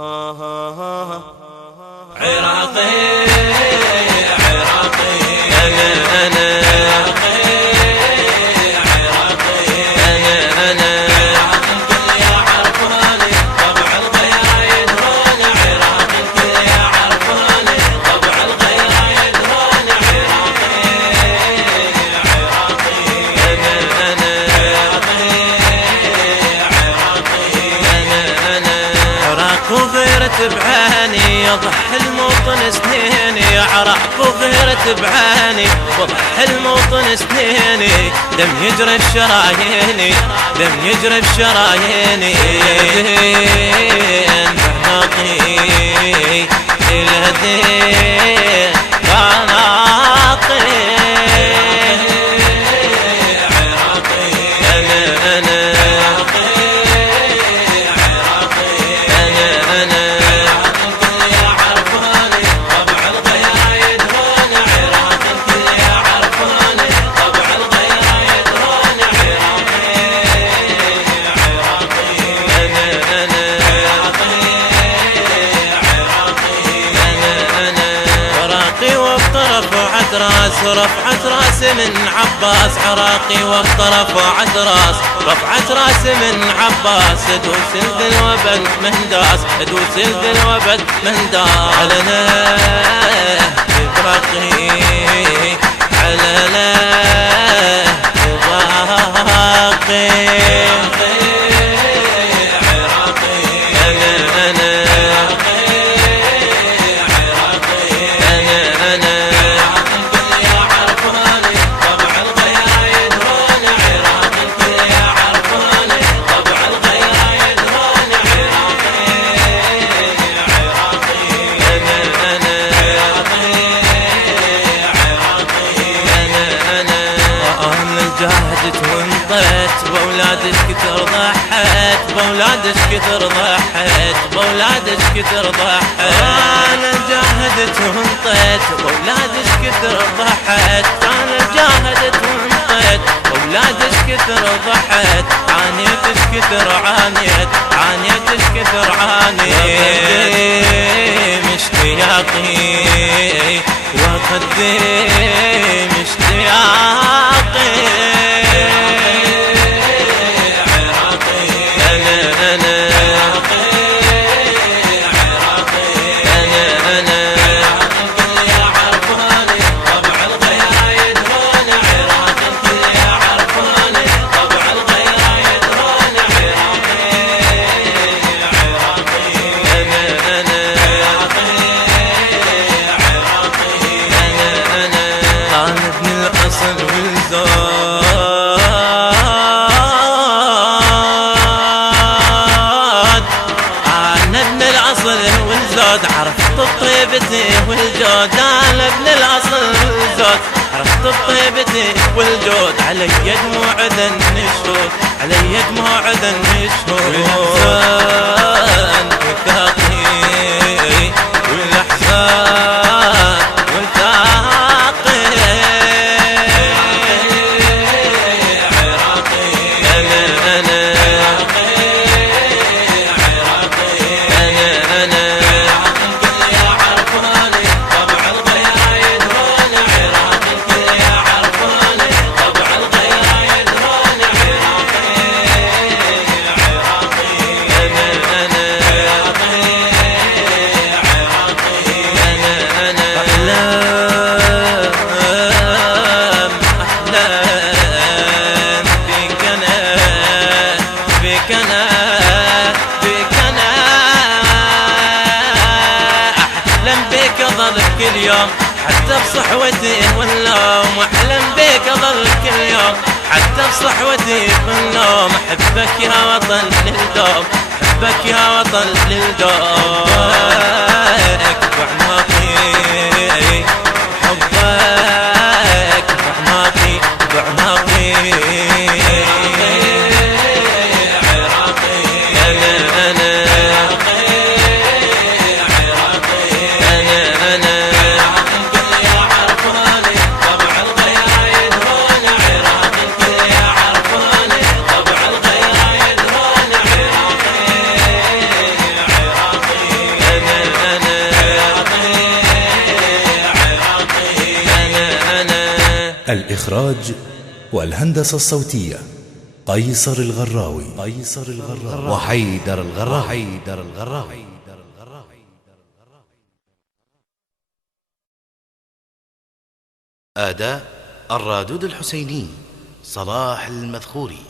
عراقي عراقي أنا عراقي أنا الكل يعرفوني طبع الغيايد هون عراقي الكل يعرفوني طبع الغيايد هون عراقي أنا عراق وغيرت بعاني يضح الموطن سنيني عراق وغيرت بعاني وضح الموطن سنيني دم يجري بشراييني دم يجري بشراييني بعناقي الهدين بعناقي عراقي أنا رفعت راس من عباس عراقي وبطرف وعد راس رفعت راس من عباس ادوس الذل مهنداس ادوس الذل مهنداس علنا عراقي علنا عراقي جاهدت وانطيت بولادك كثر ضحيت بولادك كثر ضحيت بولادك كثر ضحيت انا جاهدت وانطيت بولادك كثر ضحيت انا جاهدت وانطيت بولادك كثر ضحيت عانيتك كثر عانيت عانيتك كثر عانيت اشتياقي وقدم اشتياقي عرفت بطيبتي والجود انا ابن الاصل والزود عرفت بطيبتي والجود علي دموع ذن الشهود علي دموع ذن الشهود والاحزان والثاقي والاحزان والثاقي عراقي انا كل يوم حتى بصحوتي والنوم احلم بك اظل كل يوم حتى بصحوتي والنوم احبك يا وطن للدوم احبك يا وطن للدوم حبك بعناقي حبك بعناقي بعناقي الإخراج والهندسة الصوتية قيصر الغراوي وحيدر الغراوي. أداء الرادود الحسيني صلاح المذخوري.